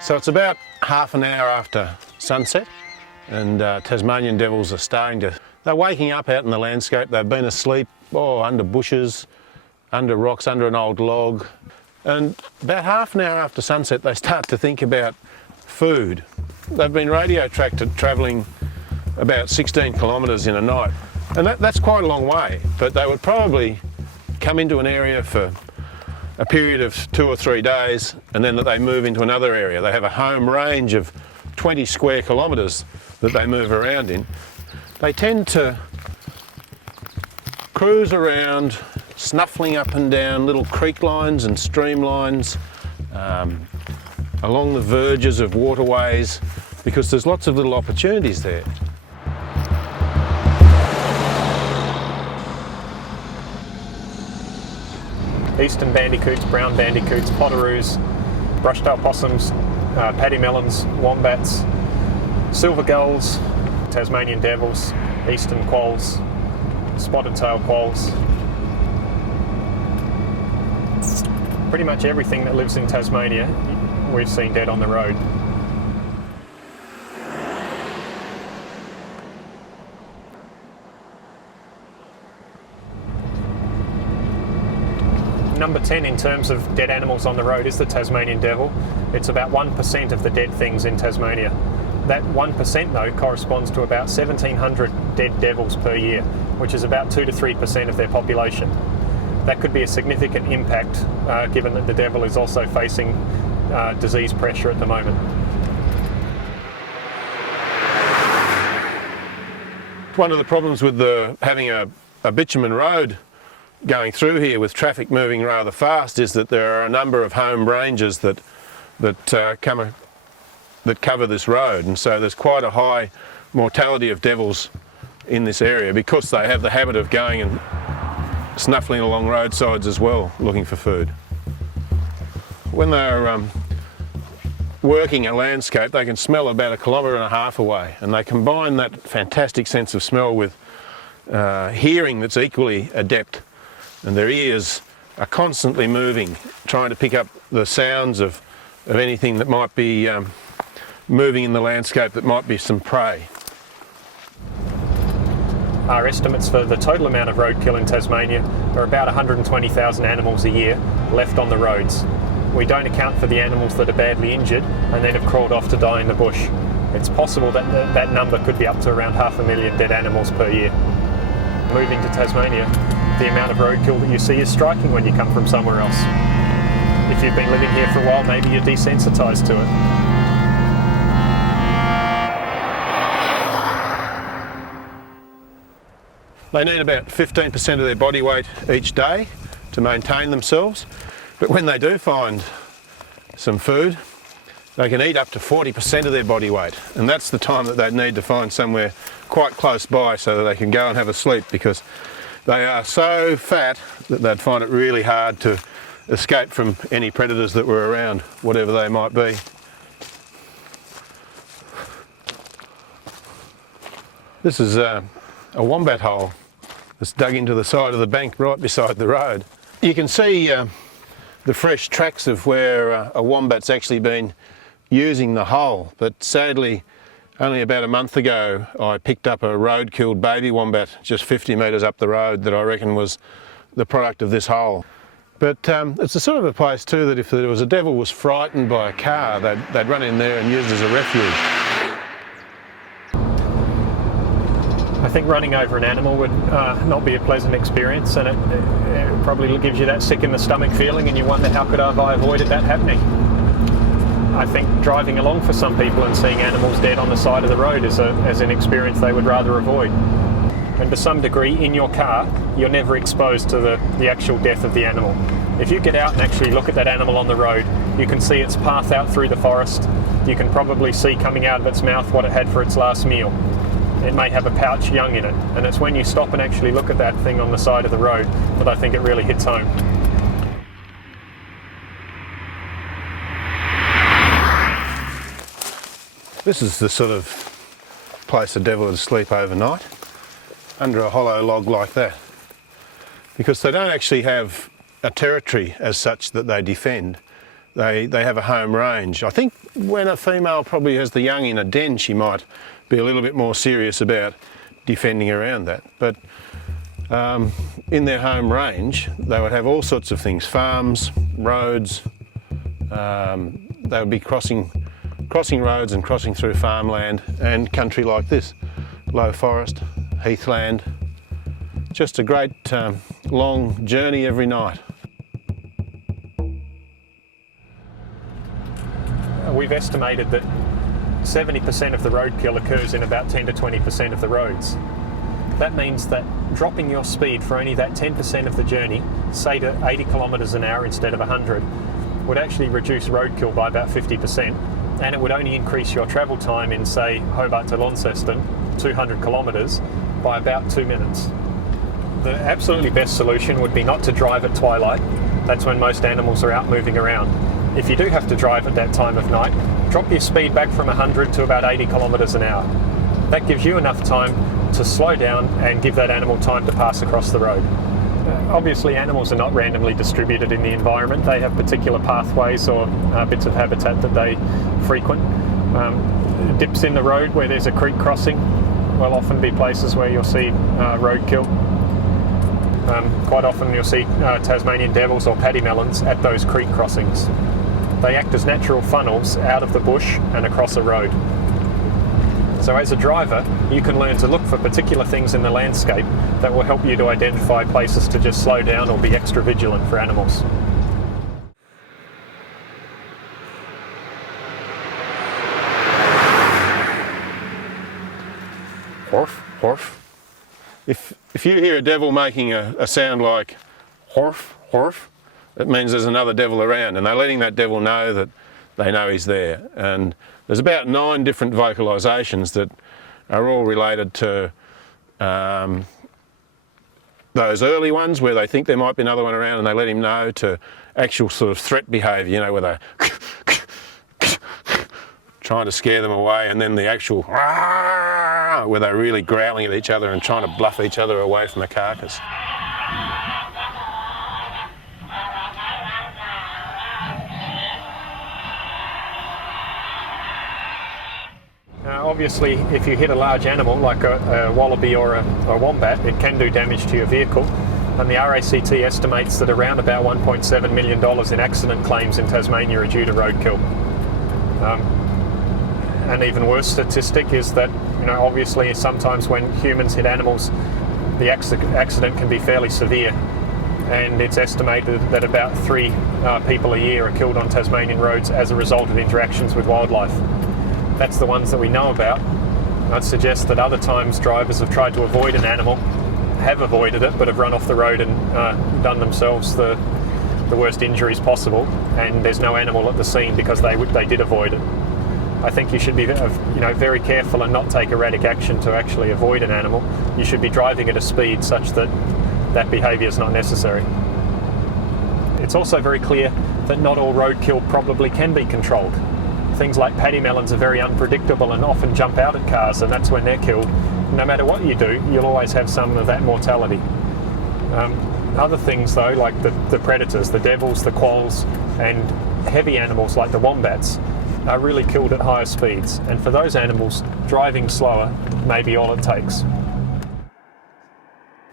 So it's about half an hour after sunset, and Tasmanian devils are they're waking up out in the landscape. They've been asleep, under bushes, under rocks, under an old log. And about half an hour after sunset, they start to think about food. They've been radio tracked travelling about 16 kilometres in a night. And that's quite a long way, but they would probably come into an area for a period of 2 or 3 days, and then that they move into another area. They have a home range of 20 square kilometres that they move around in. They tend to cruise around, snuffling up and down little creek lines and stream lines, along the verges of waterways, because there's lots of little opportunities there. Eastern bandicoots, brown bandicoots, potoroos, brush-tail possums, paddy melons, wombats, silver gulls, Tasmanian devils, eastern quolls, spotted-tail quolls. Pretty much everything that lives in Tasmania we've seen dead on the road. Number 10 in terms of dead animals on the road is the Tasmanian devil. It's about 1% of the dead things in Tasmania. That 1% though corresponds to about 1,700 dead devils per year, which is about 2 to 3% of their population. That could be a significant impact given that the devil is also facing disease pressure at the moment. One of the problems with having a bitumen road going through here with traffic moving rather fast is that there are a number of home ranges that cover this road, and so there's quite a high mortality of devils in this area because they have the habit of going and snuffling along roadsides as well, looking for food. When they're working a landscape, they can smell about 1.5 kilometres away, and they combine that fantastic sense of smell with hearing that's equally adept. And their ears are constantly moving, trying to pick up the sounds of anything that might be moving in the landscape that might be some prey. Our estimates for the total amount of roadkill in Tasmania are about 120,000 animals a year left on the roads. We don't account for the animals that are badly injured and then have crawled off to die in the bush. It's possible that that number could be up to around 500,000 dead animals per year. Moving to Tasmania, the amount of roadkill that you see is striking when you come from somewhere else. If you've been living here for a while, maybe you're desensitised to it. They need about 15% of their body weight each day to maintain themselves, but when they do find some food, they can eat up to 40% of their body weight, and that's the time that they need to find somewhere quite close by so that they can go and have a sleep, because they are so fat that they'd find it really hard to escape from any predators that were around, whatever they might be. This is a wombat hole that's dug into the side of the bank right beside the road. You can see the fresh tracks of where a wombat's actually been using the hole, but sadly only about a month ago I picked up a road-killed baby wombat just 50 metres up the road that I reckon was the product of this hole. But it's the sort of a place too that if there was a devil was frightened by a car, they'd run in there and use it as a refuge. I think running over an animal would not be a pleasant experience, and it probably gives you that sick in the stomach feeling and you wonder how could I avoided that happening. I think driving along for some people and seeing animals dead on the side of the road is an experience they would rather avoid. And to some degree, in your car, you're never exposed to the actual death of the animal. If you get out and actually look at that animal on the road, you can see its path out through the forest. You can probably see coming out of its mouth what it had for its last meal. It may have a pouch young in it, and it's when you stop and actually look at that thing on the side of the road that I think it really hits home. This is the sort of place the devil would sleep overnight, under a hollow log like that, because they don't actually have a territory as such that they defend. they have a home range. I think when a female probably has the young in a den, she might be a little bit more serious about defending around that. But in their home range, they would have all sorts of things: farms, roads. They would be crossing roads and crossing through farmland and country like this, low forest, heathland. Just a great long journey every night. We've estimated that 70% of the roadkill occurs in about 10 to 20% of the roads. That means that dropping your speed for only that 10% of the journey, say to 80 kilometres an hour instead of 100, would actually reduce roadkill by about 50%, and it would only increase your travel time in, say, Hobart to Launceston, 200 kilometres, by about 2 minutes. The absolutely best solution would be not to drive at twilight. That's when most animals are out moving around. If you do have to drive at that time of night, drop your speed back from 100 to about 80 kilometres an hour. That gives you enough time to slow down and give that animal time to pass across the road. Obviously, animals are not randomly distributed in the environment. They have particular pathways or bits of habitat that they frequent. Dips in the road where there's a creek crossing will often be places where you'll see roadkill. Quite often you'll see Tasmanian devils or paddymellons at those creek crossings. They act as natural funnels out of the bush and across a road. So as a driver, you can learn to look for particular things in the landscape that will help you to identify places to just slow down or be extra vigilant for animals. Horf, horf. If you hear a devil making a sound like horf, horf, it means there's another devil around, and they're letting that devil know that they know he's there. And there's about 9 different vocalisations that are all related to those early ones where they think there might be another one around and they let him know, to actual sort of threat behaviour, you know, where they're trying to scare them away, and then the actual where they're really growling at each other and trying to bluff each other away from the carcass. Obviously, if you hit a large animal like a wallaby or a wombat, it can do damage to your vehicle. And the RACT estimates that around about $1.7 million in accident claims in Tasmania are due to roadkill. An even worse statistic is that, you know, obviously sometimes when humans hit animals, the accident can be fairly severe. And it's estimated that about 3 people a year are killed on Tasmanian roads as a result of interactions with wildlife. That's the ones that we know about. I'd suggest that other times drivers have tried to avoid an animal, have avoided it, but have run off the road and done themselves the worst injuries possible, and there's no animal at the scene because they did avoid it. I think you should be very careful and not take erratic action to actually avoid an animal. You should be driving at a speed such that that behaviour is not necessary. It's also very clear that not all roadkill probably can be controlled. Things like paddymellons are very unpredictable and often jump out at cars, and that's when they're killed. No matter what you do, you'll always have some of that mortality. Other things though, like the predators, the devils, the quolls, and heavy animals like the wombats are really killed at higher speeds, and for those animals, driving slower may be all it takes.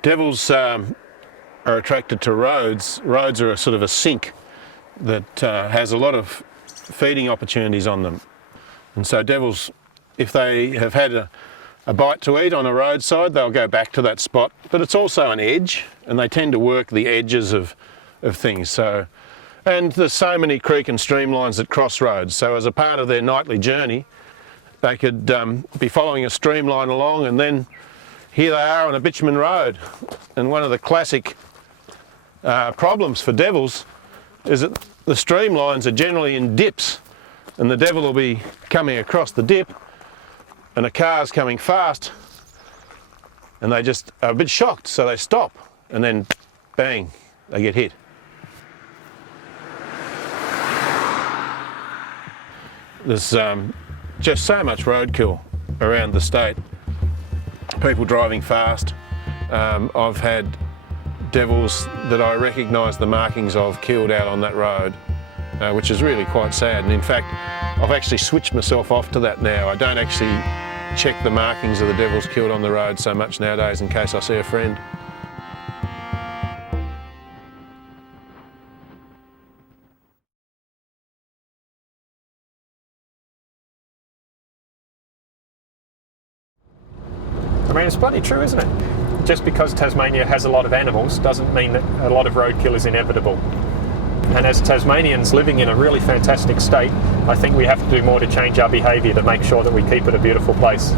Devils are attracted to roads. Roads are a sort of a sink that has a lot of feeding opportunities on them. And so devils, if they have had a bite to eat on a roadside, they'll go back to that spot. But it's also an edge, and they tend to work the edges of things. And there's so many creek and streamlines that cross roads, so as a part of their nightly journey, they could be following a streamline along, and then here they are on a bitumen road. And one of the classic problems for devils is that the streamlines are generally in dips, and the devil will be coming across the dip and a car's coming fast, and they just are a bit shocked, so they stop, and then bang, they get hit. There's just so much roadkill around the state. People driving fast. I've had devils that I recognise the markings of killed out on that road. which is really quite sad. And in fact, I've actually switched myself off to that now. I don't actually check the markings of the devils killed on the road so much nowadays in case I see a friend. I mean, it's bloody true, isn't it? Just because Tasmania has a lot of animals doesn't mean that a lot of roadkill is inevitable. And as Tasmanians living in a really fantastic state, I think we have to do more to change our behaviour to make sure that we keep it a beautiful place.